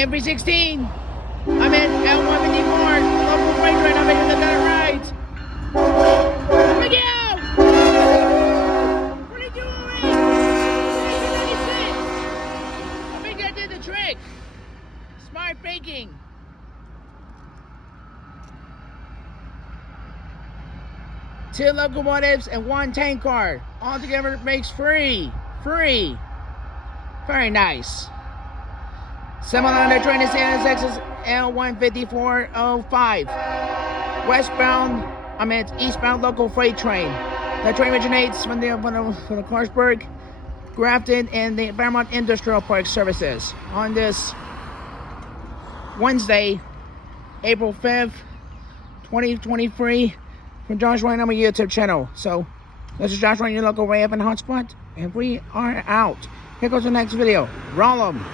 MV16. I'm at l154, local freight train. I'm making the better rides. Miguel! What are you doing? 1996. I think I did the trick. Smart faking. Two locomotives and one tank car. Altogether makes free. Very nice. Similar on the train to San Texas l154-05. Eastbound local freight train. The train originates from the Clarksburg, Grafton, and the Fairmont Industrial Park services on this Wednesday, April 5th, 2023. From Josh Ryan on my YouTube channel. So, this is Josh Ryan, your local Ray up and hotspot, and we are out. Here goes the next video. Roll 'em.